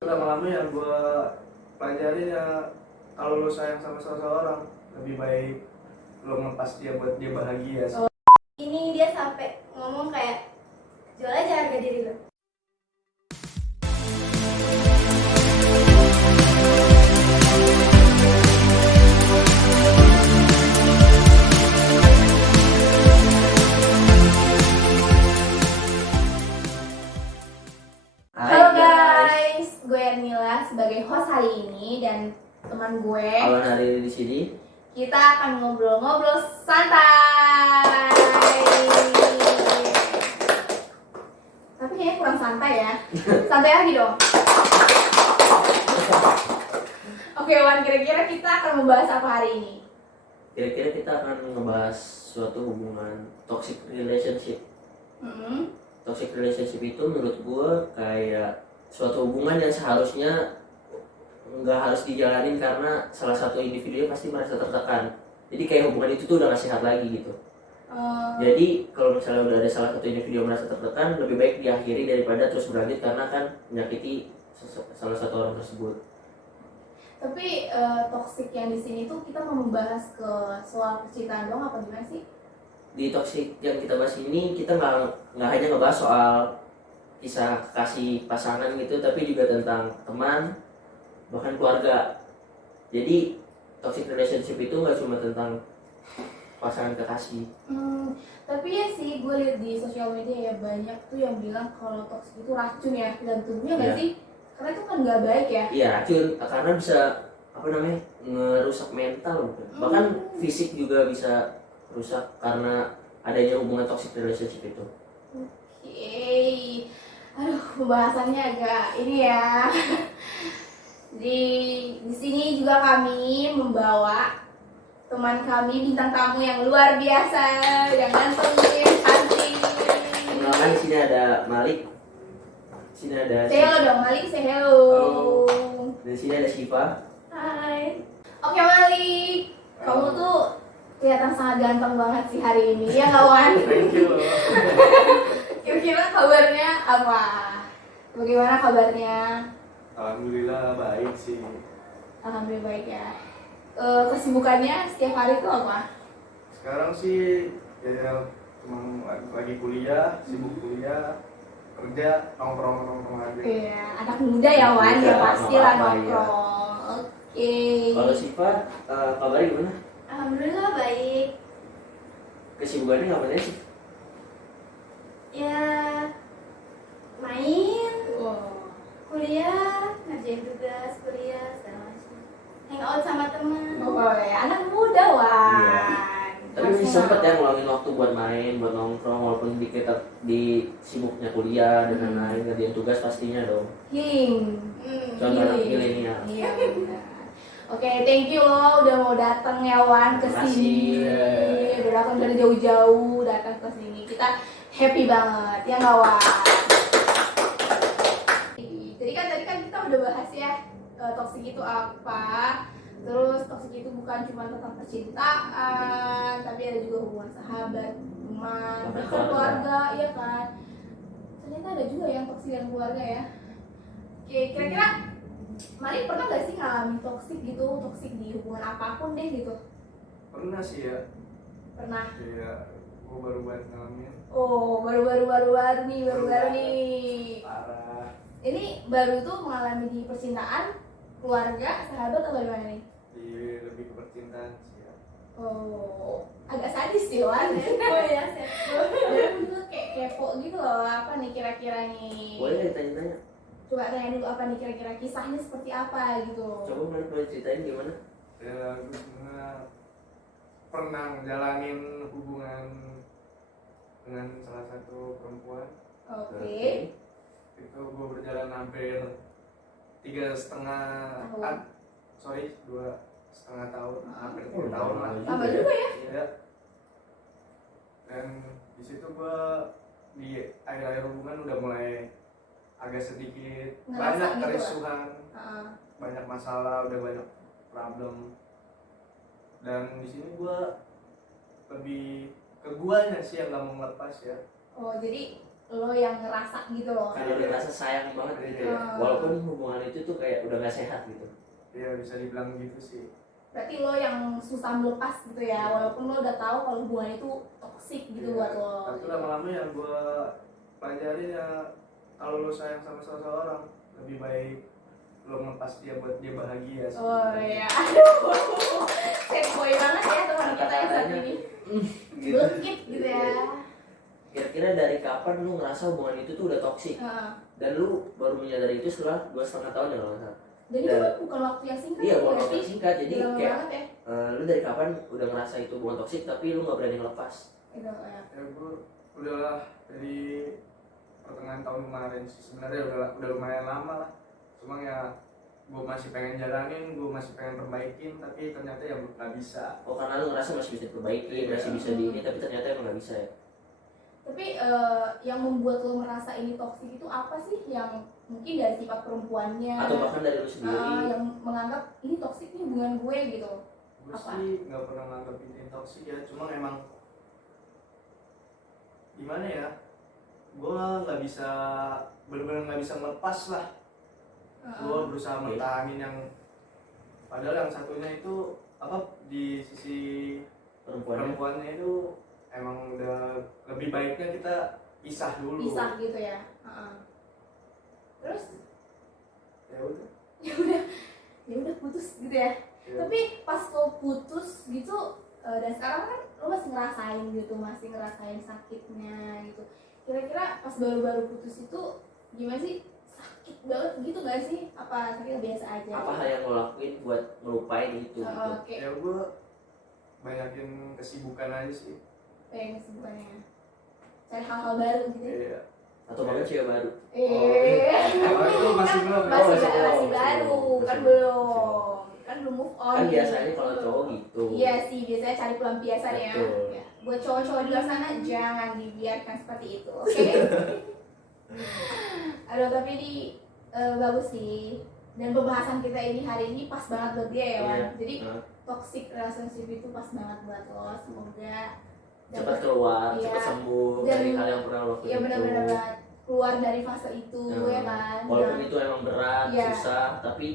Lama-lama ya gue pelajari ya, kalau lo sayang sama seseorang lebih baik lo ngelepas dia buat dia bahagia sih. Ini dia sampai ngomong kayak jual aja harga diri lo. Halo guys, gue Ernila sebagai host hari ini dan teman gue. Awan hari di sini. Kita akan ngobrol-ngobrol santai. Tapi kayaknya kurang santai ya. Santai lagi dong. Oke Wan, kira-kira kita akan membahas apa hari ini? Kira-kira kita akan ngebahas suatu hubungan toxic relationship. Toxic relationship itu menurut gue kayak suatu hubungan yang seharusnya nggak harus dijalanin karena salah satu individunya pasti merasa tertekan. Jadi kayak hubungan itu tuh udah gak sehat lagi gitu. Jadi kalau misalnya udah ada salah satu individu yang merasa tertekan, lebih baik diakhiri daripada terus berlanjut karena kan menyakiti salah satu orang tersebut. Tapi toxic yang di sini tuh kita mau membahas ke soal percintaan doang apa gimana sih? Di toxic yang kita bahas ini kita nggak hanya ngebahas soal kisah kasih pasangan gitu, tapi juga tentang teman bahkan keluarga. Jadi toxic relationship itu nggak cuma tentang pasangan kekasih. Tapi ya sih gue lihat di sosial media ya banyak tuh yang bilang kalau toxic itu racun ya dalam tubuhnya nggak sih? Karena itu kan nggak baik ya. Iya racun karena bisa ngerusak mental, bahkan fisik juga bisa rusak karena adanya hubungan toxic relationship itu. Oke, aduh pembahasannya agak ini ya. Di sini juga kami membawa teman kami bintang tamu yang luar biasa, yang ganteng, cantik. Kenalkan di sini ada Malik. Di sini ada Say hello dong Malik, say hello. Di sini ada Siva. Hai. Oke Malik, kamu tuh kelihatan sangat ganteng banget sih hari ini, ya kawan. Thank you. Kira-kira kabarnya apa? Bagaimana kabarnya? Alhamdulillah baik sih. Alhamdulillah baik ya. Kesibukannya setiap hari tuh apa? Sekarang sih ya cuma lagi kuliah, sibuk kuliah, kerja, nongkrong aja. Iya, anak muda ya Wan, ya pasti lah nongkrong. Oke. Kalau Siva, kabarnya gimana? Alhamdulillah baik. Kesibukannya ngapain sih? Ya main, kuliah, ngerjain tugas kuliah, segala macam. Hangout sama teman. Oh ya, anak muda Wan. Iya. Tapi masih sempet ya ngeluangin waktu buat main, buat nongkrong walaupun di sibuknya kuliah dan lain-lain, ngerjain tugas pastinya dong. Healing. Contoh anak milenial. Iya benar. Oke, thank you lo udah mau datang ya Wan ke sini. Udah datang dari jauh-jauh datang ke sini. Kita happy banget ya nggak Wan? Jadi kan tadi kan kita udah bahas ya toxic itu apa. Terus toxic itu bukan cuma tentang percintaan, tapi ada juga hubungan sahabat, teman, bahkan keluarga, ya kan? Ternyata ada juga yang toxic dengan keluarga ya. Oke, kira-kira Malik pernah gak sih ngalamin toxic gitu, toxic di hubungan apapun deh gitu? Pernah sih ya. Pernah. Iya, gue baru banget ngalamin. Oh, baru-baru nih. Parah. Ini baru tuh mengalami di percintaan, keluarga, sahabat atau gimana nih? Iya, lebih ke percintaan sih ya. Oh, agak sadis sih Wan. Oh ya, dan juga kayak kepo gitu loh, apa nih kira-kira nih? Boleh tanya-tanya. Coba tanya dulu apa nih kira-kira kisahnya seperti apa gitu. Coba Malik boleh ceritain gimana? Ya, gue pernah ngejalanin hubungan dengan salah satu perempuan. Oke. Itu gue berjalan hampir 2,5 tahun, hampir 3 tahun lah. Lama juga ya? Ya. Dan di situ gue di akhir-akhir hubungan udah mulai agak sedikit Ngerasa banyak gitu kerisuhan, banyak masalah, udah banyak problem. Dan di sini gue lebih ke guanya sih yang nggak mau ngelepas ya. Oh jadi lo yang ngerasa gitu loh. Karena udah ngerasa sayang banget gitu ya. Walaupun hubungan itu tuh kayak udah gak sehat gitu. Iya bisa dibilang gitu sih. Berarti lo yang susah melepas gitu ya, walaupun lo udah tahu kalau hubungan itu toksik gitu buat lo. Tapi lama-lama yang gue pelajari ya, kalau lo sayang sama seseorang lebih baik lo ngelepas dia buat dia bahagia sih. Oh iya, aduh, sad boy banget ya teman kita yang saat ini. Gitu. Belekit gitu ya. Kira-kira dari kapan lu ngerasa hubungan itu tuh udah toksik? Dan lu baru menyadari itu setelah 2,5 tahun ya kalau nggak salah. Dan itu kan bukan waktu yang singkat. Iya, bukan ya waktu sih? yang singkat. Jadi Lama kayak banget ya. lu dari kapan udah ngerasa itu hubungan toksik tapi lu nggak berani ngelepas? Gitu ya. Ya gue udahlah dari pertengahan tahun kemarin sih, sebenarnya udah lumayan lama lah. Cuma ya gue masih pengen jalanin, gue masih pengen perbaikin, tapi ternyata ya nggak bisa. Oh, karena lu ngerasa masih bisa diperbaiki, Iya. masih bisa di ini, tapi ternyata emang nggak bisa ya. Tapi yang membuat lo merasa ini toksik itu apa sih? Yang mungkin dari sifat perempuannya, Atau bahkan dari lu sendiri. yang menganggap ini toksik nih hubungan gue gitu. Gue Apa? sih nggak pernah nganggap ini toksik ya, cuma emang gimana ya, gue nggak bisa, benar-benar nggak bisa melepas lah. Gue berusaha mertahanin yang padahal yang satunya itu apa, di sisi perempuannya itu emang udah lebih baiknya kita pisah dulu. Pisah gitu ya. Terus Ya udah. ya udah putus gitu ya. Ya. Tapi pas lo putus gitu dan sekarang kan lo masih ngerasain gitu, masih ngerasain sakitnya gitu. Kira-kira pas baru-baru putus itu gimana sih? Sakit banget gitu gak sih? Apa sakitnya biasa aja? Apa hal yang lo lakuin buat ngelupain itu? Gitu? Oke. Ya gue banyakin kesibukan aja sih. Pengen kesibukannya cari hal-hal baru gitu. Iya. Atau bahkan cewek baru? Oh, itu masih belum. masih, masih belum. masih baru Masih kan belum. belum belum move on. Kan gitu. biasanya kalau cowok gitu. Iya sih, biasanya cari pelampiasan ya. Betul. Ya. Buat cowok-cowok di luar sana jangan dibiarkan seperti itu, oke? Aduh, tapi ini bagus sih. Dan pembahasan kita ini hari ini pas banget buat dia ya, Wan. Iya. Jadi toxic relationship itu pas banget buat lo. Semoga Cepat keluar, Iya. cepat sembuh Dan- dari hal yang pernah lo lakuin. Iya itu. benar-benar banget. Keluar dari fase itu ya kan. Walaupun Jangan- itu emang berat, Iya. susah, tapi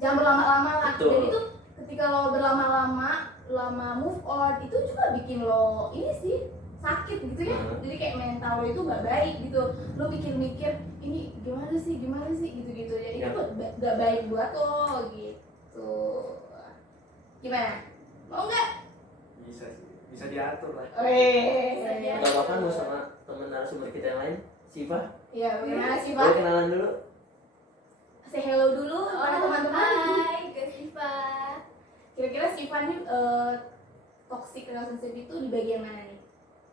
jangan berlama-lama lah. Betul. Dan itu ketika lo berlama-lama lama move on itu juga bikin lo ini sih sakit gitu ya. Jadi kayak mental lo itu gak baik gitu. Lo mikir-mikir ini gimana sih gitu-gitu. Jadi Ya. itu gak baik buat lo gitu. Gimana? Mau nggak? Bisa sih, bisa diatur lah. atau bahkan mau sama teman narasumber kita yang lain, Siva. Iya, gimana sih Boleh Pak? kenalan dulu. Say hello dulu pada teman-teman. Hai, ke Siva. Kira-kira Siva nih toxic relationship itu di bagian mana nih?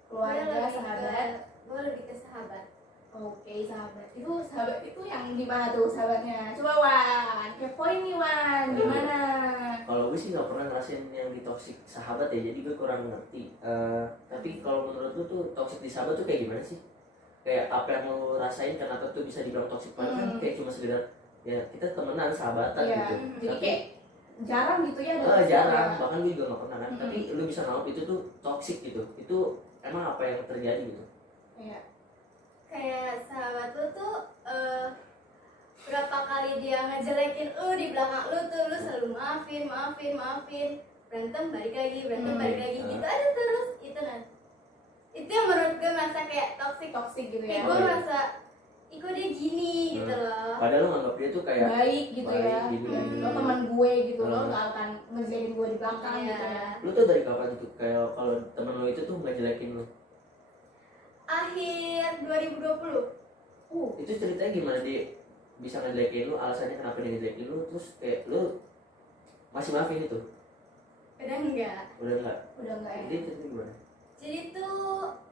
Keluarga, sahabat? Gue lebih ke sahabat. Oke, sahabat. Itu sahabat itu yang di mana tuh sahabatnya? Coba Wan, kepoin nih Wan, gimana? Kalau gue sih nggak pernah ngerasain yang di toxic sahabat ya, jadi gue kurang ngerti. Tapi kalau menurut lu tuh toxic di sahabat tuh kayak gimana sih? Kayak apa yang lu rasain, kenapa tuh bisa dibilang toxic? Padahal kan kayak cuma sekedar ya kita temenan, sahabatan Iya, gitu. jadi Tapi kayak jarang gitu ya. jarang, bahkan gue juga nggak pernah kan. Mm-mm. Tapi lu bisa nganggap itu tuh toxic gitu. Itu emang apa yang terjadi gitu? Iya. Kayak sahabat lu tuh berapa kali dia ngejelekin lu di belakang lu tuh, lu selalu maafin. Berantem balik lagi gitu aja terus. Itu kan. Itu yang menurut gue merasa kayak toxic gitu Kayak ya. gue merasa ih kok dia gini gitu loh. Padahal lu nganggap dia tuh kayak Baik gitu baik ya. gitu. Lo teman gue gitu, lo Hmm. gak akan ngejelin gue di belakang Iya. gitu ya. Lu tuh dari kapan tuh kayak kalau temen lu itu tuh ngejelekin lu? Akhir 2020. Itu ceritanya gimana dia bisa ngejelekin lu, alasannya kenapa dia ngejelekin lu, terus kayak lu masih maafin itu? Udah enggak. Udah enggak? Udah enggak ya? Jadi ceritanya gimana? Jadi tuh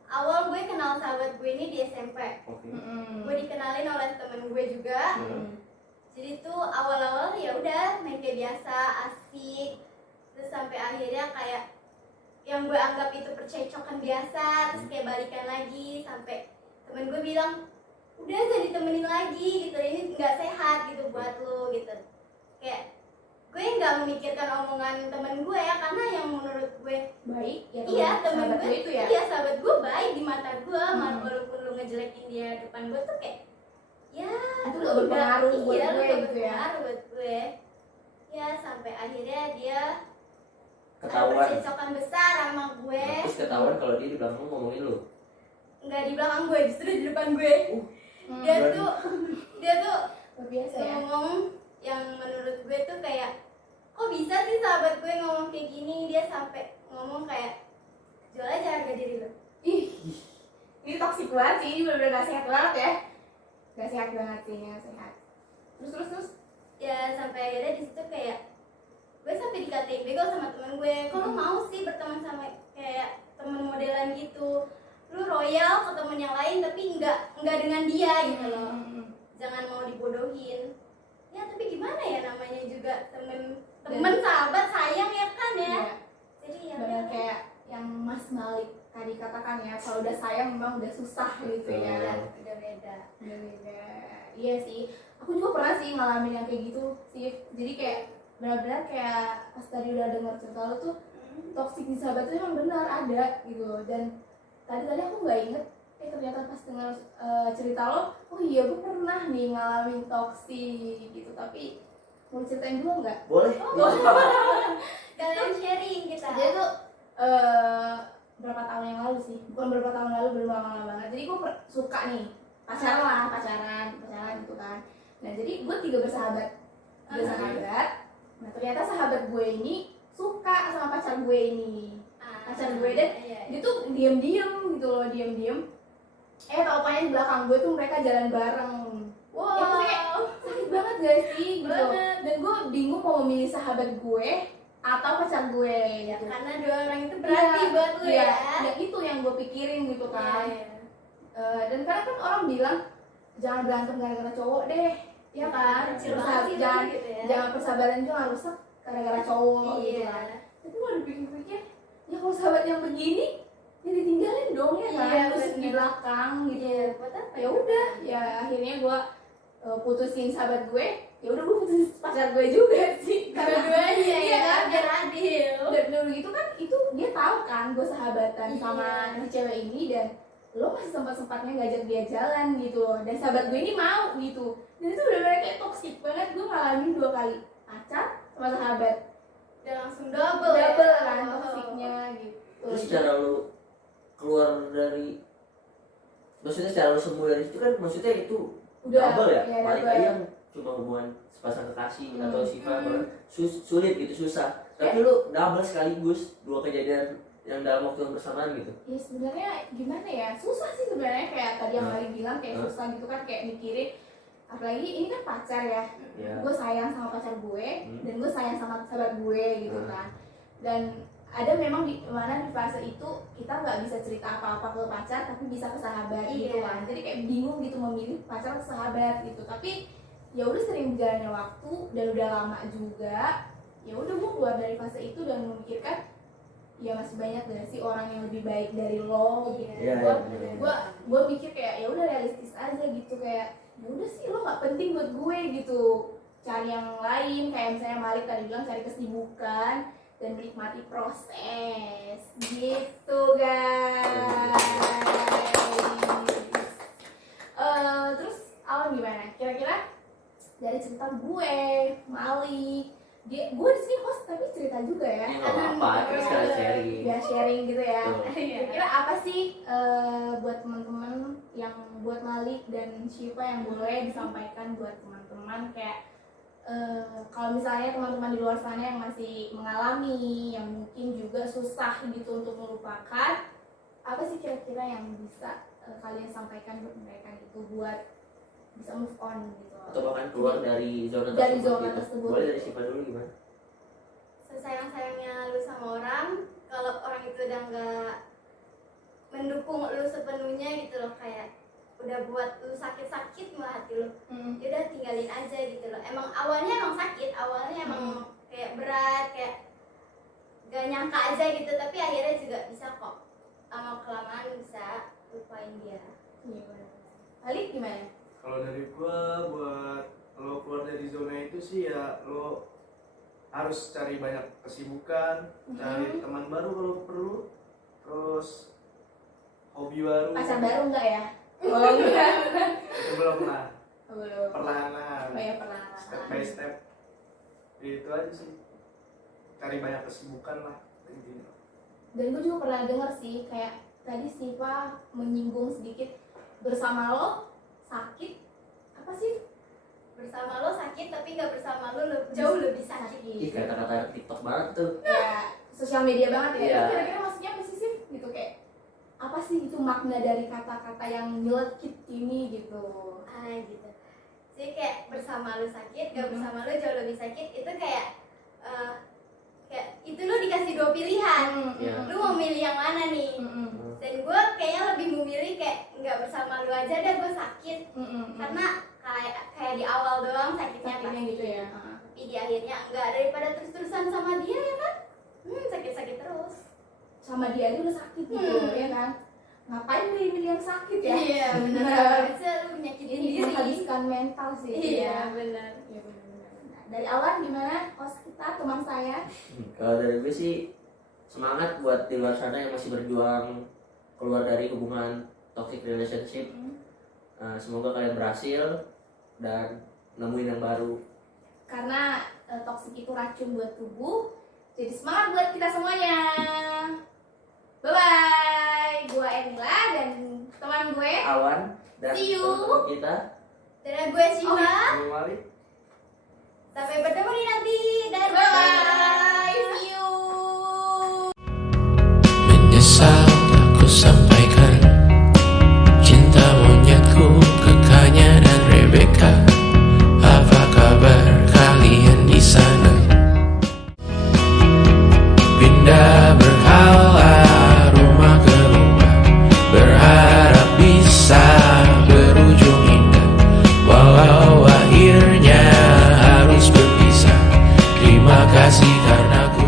awal gue kenal sahabat gue ini di SMP. Oke. Gue dikenalin oleh temen gue juga. Jadi tuh awal-awal ya udah main kayak biasa, asik. Terus sampai akhirnya kayak yang gue anggap itu percecokan biasa, terus kayak balikan lagi sampai temen gue bilang udah jadi temenin lagi gitu, ini nggak sehat gitu buat lo gitu. Kayak gue nggak memikirkan omongan temen gue ya, karena yang menurut gue Baik ya. iya temen sahabat gue lo itu ya. iya sahabat gue baik di mata gue, walaupun lu ngejelekin dia depan gue tuh kayak ya Itu gak berpengaruh buat iya, gue gak gitu ya. berpengaruh buat gue ya, sampai akhirnya dia ada Ketahuan. percecokan besar sama gue. Terus ketahuan kalau dia di belakang lu ngomongin lu. Nggak di belakang gue, justru di depan gue. dia berarti- tuh Luar biasa ya. ngomong yang menurut gue tuh kayak kok bisa sih sahabat gue ngomong kayak gini. Dia sampai ngomong kayak jual aja harga diri lo. Ih, ini toksik banget sih, ini bener-bener gak sehat banget ya. Gak sehat banget sih, gak sehat. Terus. Ya sampai akhirnya di situ kayak gue sampai dikatain bego sama temen gue. Kok lo mau sih berteman sama kayak temen modelan gitu? Lu royal ke temen yang lain tapi nggak dengan dia gitu loh. Jangan mau dibodohin. Ya tapi gimana ya, namanya juga temen sahabat sayang ya kan ya. Iya. Jadi ya Bener udah. kayak yang Mas Malik tadi katakan ya, kalau udah sayang memang udah susah gitu ya. Udah beda. Udah beda. Iya sih, aku juga pernah sih ngalamin yang kayak gitu sih. Jadi kayak benar-benar kayak pas tadi udah denger cerita lo tuh, toksik di sahabat tuh emang benar ada gitu. Dan tadi aku nggak inget, ternyata pas dengar cerita lo, oh iya gue pernah nih ngalamin toksik gitu. Tapi mau ceritain dulu nggak? Boleh. Kalian sharing kita. Jadi tuh berapa tahun yang lalu sih, bukan berapa tahun lalu, belum lama banget. Jadi gue suka nih pacaran gitu kan. Nah jadi gue 3 bersahabat. Nah ternyata sahabat gue ini suka sama pacar gue ini. Pacar gue dan dia tuh diem-diem gitu loh, diem-diem. Tautannya di belakang gue tuh mereka jalan bareng. Wow. Itu kayak sakit banget gak sih gitu. Banget. Dan gue bingung mau memilih sahabat gue atau pacar gue Ya, gitu. karena 2 orang itu berarti Iya, buat lu iya. ya. Dan itu yang gue pikirin gitu kan. Iya. Dan kadang kan orang bilang jangan berantem gara-gara cowok deh, ya kan? Kecil banget sih Jangan, gitu ya. jangan persahabatan itu nggak rusak gara-gara cowok gitu Iya. kan. Tapi gue dipikir-pikir, ya kalau sahabat yang begini, ya ditinggalin dong ya kan? Iya, Terus di bener. belakang gitu. Iya, buat apa Ya udah, ya akhirnya gue putusin sahabat gue. Ya udah gue putusin pacar gue juga sih. Dua-duanya Iya ya, kan? biar adil. Dan dulu gitu kan, itu dia tahu kan gue sahabatan Iya. sama si cewek ini, dan lo masih sempat-sempatnya ngajak dia jalan gitu. Dan sahabat gue ini mau gitu. Dan itu bener-bener kayak toxic banget. Gue ngalamin 2 kali pacar sama sahabat. Udah langsung double Kan Oh. toksiknya gitu. Terus cara lu keluar dari, maksudnya cara lu sembuh dari itu kan, maksudnya itu double ya, balik double. lagi yang cuma hubungan sepasang kekasih atau sifat sulit gitu, susah. Tapi Ya. lu double sekaligus 2 kejadian yang dalam waktu yang bersamaan gitu. Ya sebenarnya gimana ya, susah sih sebenarnya, kayak tadi yang Hmm. Malik bilang kayak Hmm. susah gitu kan, kayak mikirin. Apalagi ini kan pacar ya, Ya. gue sayang sama pacar gue dan gue sayang sama sahabat gue gitu Hmm. kan. Dan ada memang di mana di fase itu kita nggak bisa cerita apa-apa ke pacar tapi bisa ke sahabat gitu Iya. kan. Jadi kayak bingung gitu memilih pacar atau sahabat gitu. Tapi ya udah sering berjalannya waktu dan udah lama juga, ya udah gue keluar dari fase itu dan memikirkan ya masih banyak gak sih orang yang lebih baik dari lo gitu. Iya, Gue iya, bener. gue mikir kayak ya udah realistis aja gitu, kayak ya udah sih lo nggak penting buat gue gitu. Cari yang lain, kayak misalnya Malik tadi bilang cari kesibukan dan menikmati proses gitu guys. Terus Awan gimana? Kira-kira dari cerita gue, Malik, gue di sini host tapi cerita juga ya. Nggak apa-apa, kita sekalian sharing. Biar sharing gitu ya. Betul. Kira-kira apa sih buat teman-teman yang buat Malik dan Syifa yang boleh disampaikan buat teman-teman, kayak kalau misalnya teman-teman di luar sana yang masih mengalami, yang mungkin juga susah gitu untuk melupakan, apa sih kira-kira yang bisa kalian sampaikan buat mereka gitu, buat bisa move on gitu? Atau bahkan keluar dari zona Dari tersebut zona gitu. tersebut. Boleh dari Siva dulu gimana? Sesayang-sayangnya lu sama orang, kalau orang itu udah nggak mendukung lu sepenuhnya gitu loh, kayak udah buat lu sakit-sakit malah hati lu, ya udah tinggalin aja gitu loh. Emang awalnya emang sakit, awalnya emang kayak berat, kayak gak nyangka aja gitu, tapi akhirnya juga bisa kok sama kelamaan bisa lupain dia. Iya benar. Malik gimana? Kalau dari gua, buat lo keluar dari zona itu sih ya lo harus cari banyak kesibukan, cari teman baru kalau perlu, terus hobi baru. Pacar baru enggak ya? Oh enggak. Itu belum lah, Belum. perlahan-lahan, Oh ya perlahan. step by step. Itu aja sih, cari banyak kesibukan lah intinya. Dan gue juga pernah dengar sih kayak tadi Siva menyinggung sedikit bersama lo sakit apa sih? Bersama lo sakit tapi nggak bersama lo jauh lebih sakit. Ih, kayak kata-kata TikTok banget tuh. Ya sosial media banget ya. Iya. Itu kira-kira maksudnya apa sih gitu kayak apa sih itu makna dari kata-kata yang nyelekit ini gitu? Gitu. Jadi kayak bersama lo sakit, nggak bersama lo jauh lebih sakit itu kayak kayak itu lo dikasih dua pilihan. Iya. Lo mau milih yang mana nih? Dan gue kayaknya lebih memilih kayak nggak bersama lo aja deh gue sakit. Karena kayak di awal doang sakitnya Sakitnya pasti. gitu ya. Tapi di akhirnya enggak, daripada terus-terusan sama dia ya kan. Sakit-sakit terus. Sama dia aja udah sakit gitu ya kan? Ngapain milih-milih yang sakit ya? Iya benar. Bisa lu nyakitin Ini diri. menghabiskan mental sih. Iya benar. Iya benar. Dari Awan gimana? Host kita, teman saya. Kalau dari gue sih semangat buat di luar sana yang masih berjuang keluar dari hubungan toxic relationship. Semoga kalian berhasil dan nemuin yang baru. Karena toksik itu racun buat tubuh. Jadi semangat buat kita semuanya. Bye bye. Gua Enila dan teman gue. Awan dan See you. teman kita. Dan gue Shiva. Belum mari. Sampai bertemu di nanti. Bye Dadah. bye. See you. Menyesal aku sampaikan cinta monyetku ke Kanya dan Rebecca. Apa kabar kalian di sana? Pindah berhala rumah ke rumah, berharap bisa berujung indah. Walau akhirnya harus berpisah. Terima kasih karena ku